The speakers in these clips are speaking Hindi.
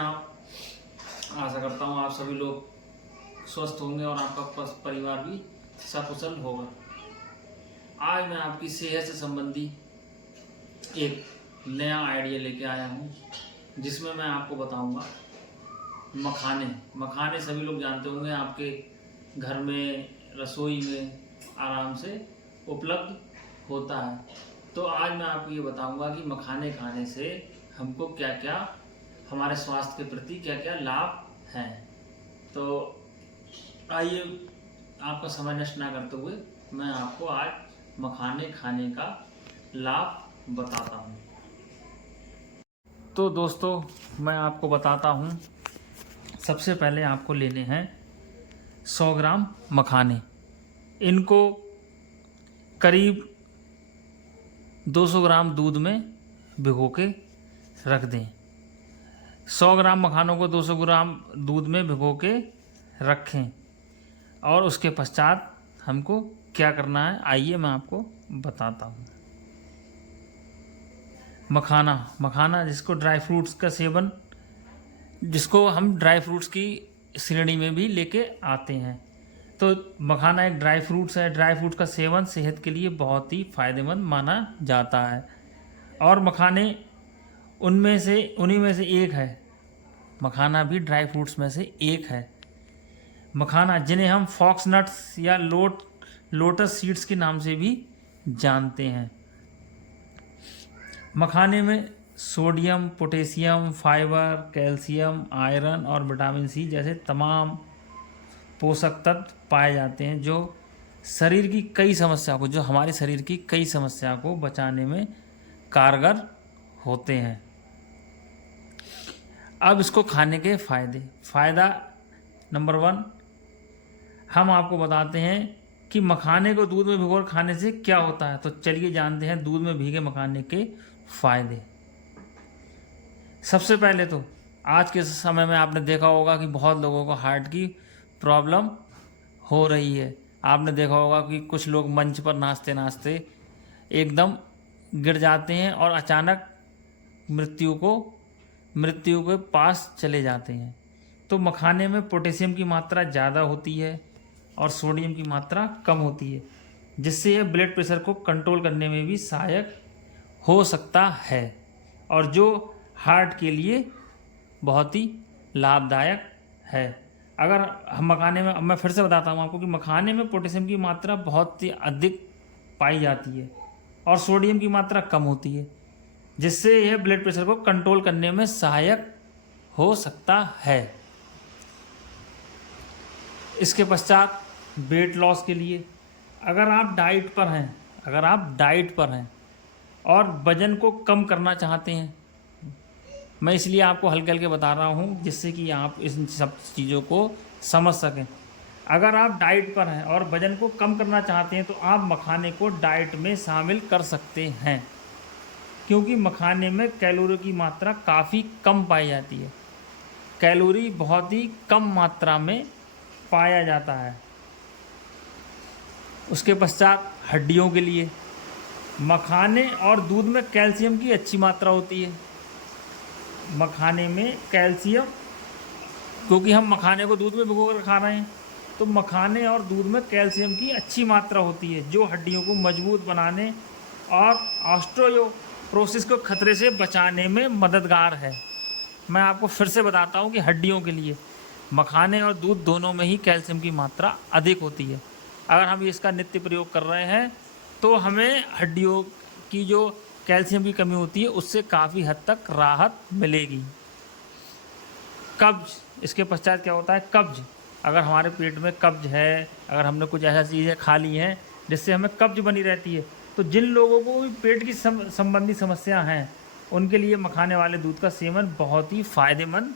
आप। आशा करता हूँ आप सभी लोग स्वस्थ होंगे और आपका परिवार भी सकुशल होगा। आज मैं आपकी सेहत से संबंधी एक नया आइडिया लेके आया हूँ, जिसमें मैं आपको बताऊंगा मखाने सभी लोग जानते होंगे, आपके घर में रसोई में आराम से उपलब्ध होता है। तो आज मैं आपको ये बताऊंगा कि मखाने खाने से हमको क्या क्या, हमारे स्वास्थ्य के प्रति क्या क्या लाभ हैं। तो आइए, आपका समय नष्ट ना करते हुए मैं आपको आज मखाने खाने का लाभ बताता हूँ। तो दोस्तों, मैं आपको बताता हूँ। सबसे पहले आपको लेने हैं 100 ग्राम मखाने। इनको करीब 200 ग्राम दूध में भिगो के रख दें। 100 ग्राम मखानों को 200 ग्राम दूध में भिगो के रखें और उसके पश्चात हमको क्या करना है, आइए मैं आपको बताता हूँ। मखाना जिसको ड्राई फ्रूट्स का सेवन, जिसको हम ड्राई फ्रूट्स की श्रेणी में भी लेके आते हैं। तो मखाना एक ड्राई फ्रूट्स है। ड्राई फ्रूट का सेवन सेहत के लिए बहुत ही फायदेमंद माना जाता है और मखाने उन्हीं में से एक है। मखाना भी ड्राई फ्रूट्स में से एक है। मखाना, जिन्हें हम फॉक्स नट्स या लोटस सीड्स के नाम से भी जानते हैं। मखाने में sodium, potassium, fibre, calcium, iron और विटामिन सी जैसे तमाम पोषक तत्व पाए जाते हैं, जो हमारे शरीर की कई समस्या को बचाने में कारगर होते हैं। अब इसको खाने के फ़ायदा नंबर 1 हम आपको बताते हैं कि मखाने को दूध में भिगोकर खाने से क्या होता है। तो चलिए जानते हैं दूध में भीगे मखाने के फ़ायदे। सबसे पहले तो आज के समय में आपने देखा होगा कि बहुत लोगों को हार्ट की प्रॉब्लम हो रही है। आपने देखा होगा कि कुछ लोग मंच पर नाचते नाचते एकदम गिर जाते हैं और अचानक मृत्यु के पास चले जाते हैं। तो मखाने में पोटेशियम की मात्रा ज़्यादा होती है और सोडियम की मात्रा कम होती है, जिससे यह ब्लड प्रेशर को कंट्रोल करने में भी सहायक हो सकता है और जो हार्ट के लिए बहुत ही लाभदायक है। अगर हम मैं फिर से बताता हूँ आपको कि मखाने में पोटेशियम की मात्रा बहुत ही अधिक पाई जाती है और सोडियम की मात्रा कम होती है, जिससे यह ब्लड प्रेशर को कंट्रोल करने में सहायक हो सकता है। इसके पश्चात वेट लॉस के लिए, अगर आप डाइट पर हैं और वजन को कम करना चाहते हैं, मैं इसलिए आपको हल्के हल्के बता रहा हूँ जिससे कि आप इन सब चीज़ों को समझ सकें। अगर आप डाइट पर हैं और वजन को कम करना चाहते हैं तो आप मखाने को डाइट में शामिल कर सकते हैं, क्योंकि मखाने में कैलोरी की मात्रा काफ़ी कम पाई जाती है। कैलोरी बहुत ही कम मात्रा में पाया जाता है। उसके पश्चात हड्डियों के लिए, मखाने और दूध में कैल्शियम की अच्छी मात्रा होती है। मखाने में कैल्शियम, क्योंकि हम मखाने को दूध में भिगोकर खा रहे हैं, तो मखाने और दूध में कैल्शियम की अच्छी मात्रा होती है, जो हड्डियों को मजबूत बनाने और ऑस्टियोपोरोसिस को खतरे से बचाने में मददगार है। मैं आपको फिर से बताता हूँ कि हड्डियों के लिए मखाने और दूध दोनों में ही कैल्शियम की मात्रा अधिक होती है। अगर हम इसका नित्य प्रयोग कर रहे हैं तो हमें हड्डियों की जो कैल्शियम की कमी होती है उससे काफ़ी हद तक राहत मिलेगी। कब्ज, इसके पश्चात क्या होता है, कब्ज। अगर हमारे पेट में कब्ज है, अगर हमने कुछ ऐसा चीज़ें खा ली हैं जिससे हमें कब्ज बनी रहती है, तो जिन लोगों को भी पेट की संबंधी समस्या हैं, उनके लिए मखाने वाले दूध का सेवन बहुत ही फ़ायदेमंद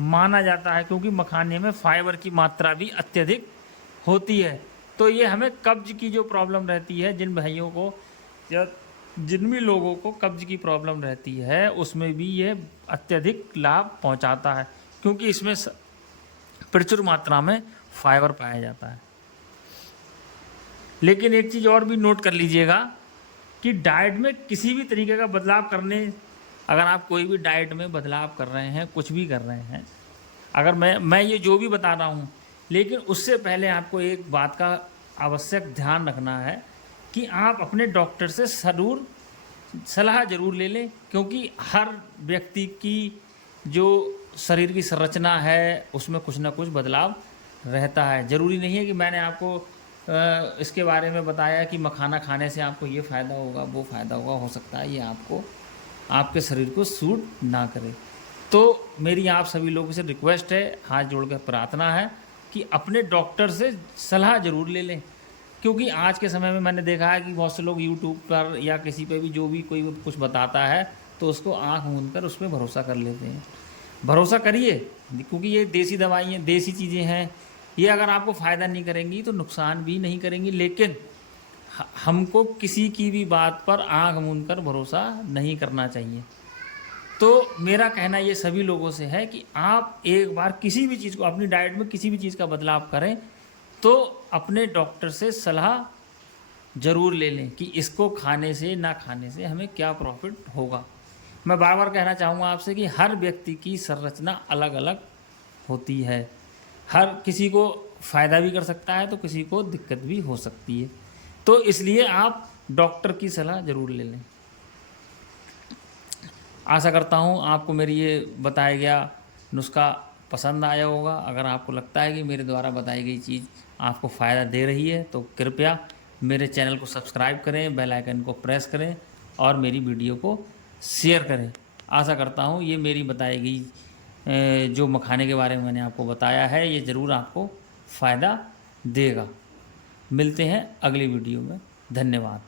माना जाता है, क्योंकि मखाने में फाइबर की मात्रा भी अत्यधिक होती है। तो ये हमें कब्ज की जो प्रॉब्लम रहती है, जिन भाइयों को या जिन भी लोगों को कब्ज की प्रॉब्लम रहती है, उसमें भी ये अत्यधिक लाभ पहुंचाता है, क्योंकि इसमें प्रचुर मात्रा में फाइबर पाया जाता है। लेकिन एक चीज़ और भी नोट कर लीजिएगा कि डाइट में किसी भी तरीके का बदलाव करने अगर आप कोई भी डाइट में बदलाव कर रहे हैं, कुछ भी कर रहे हैं, अगर मैं ये जो भी बता रहा हूँ, लेकिन उससे पहले आपको एक बात का आवश्यक ध्यान रखना है कि आप अपने डॉक्टर से ज़रूर सलाह ज़रूर ले लें, क्योंकि हर व्यक्ति की जो शरीर की संरचना है उसमें कुछ ना कुछ बदलाव रहता है। ज़रूरी नहीं है कि मैंने आपको इसके बारे में बताया कि मखाना खाने से आपको ये फ़ायदा होगा, वो फ़ायदा होगा, हो सकता है ये आपको आपके शरीर को सूट ना करे। तो मेरी आप सभी लोगों से रिक्वेस्ट है, हाथ जोड़कर प्रार्थना है कि अपने डॉक्टर से सलाह ज़रूर ले लें, क्योंकि आज के समय में मैंने देखा है कि बहुत से लोग यूट्यूब पर या किसी पे भी जो भी कोई कुछ बताता है तो उसको आँख मूंद कर उस पर भरोसा कर लेते हैं। भरोसा करिए, क्योंकि ये देसी दवाइयाँ, देसी चीज़ें हैं, ये अगर आपको फ़ायदा नहीं करेंगी तो नुकसान भी नहीं करेंगी, लेकिन हमको किसी की भी बात पर आँख मूंद कर भरोसा नहीं करना चाहिए। तो मेरा कहना ये सभी लोगों से है कि आप एक बार किसी भी चीज़ को, अपनी डाइट में किसी भी चीज़ का बदलाव करें तो अपने डॉक्टर से सलाह ज़रूर ले लें कि इसको खाने से ना खाने से हमें क्या प्रॉफिट होगा। मैं बार बार कहना चाहूँगा आपसे कि हर व्यक्ति की संरचना अलग अलग होती है, हर किसी को फ़ायदा भी कर सकता है तो किसी को दिक्कत भी हो सकती है, तो इसलिए आप डॉक्टर की सलाह ज़रूर ले लें। आशा करता हूँ आपको मेरी ये बताया गया नुस्खा पसंद आया होगा। अगर आपको लगता है कि मेरे द्वारा बताई गई चीज़ आपको फ़ायदा दे रही है तो कृपया मेरे चैनल को सब्सक्राइब करें, बेल आइकन को प्रेस करें और मेरी वीडियो को शेयर करें। आशा करता हूँ ये मेरी बताई गई जो मखाने के बारे में मैंने आपको बताया है ये ज़रूर आपको फ़ायदा देगा। मिलते हैं अगली वीडियो में। धन्यवाद।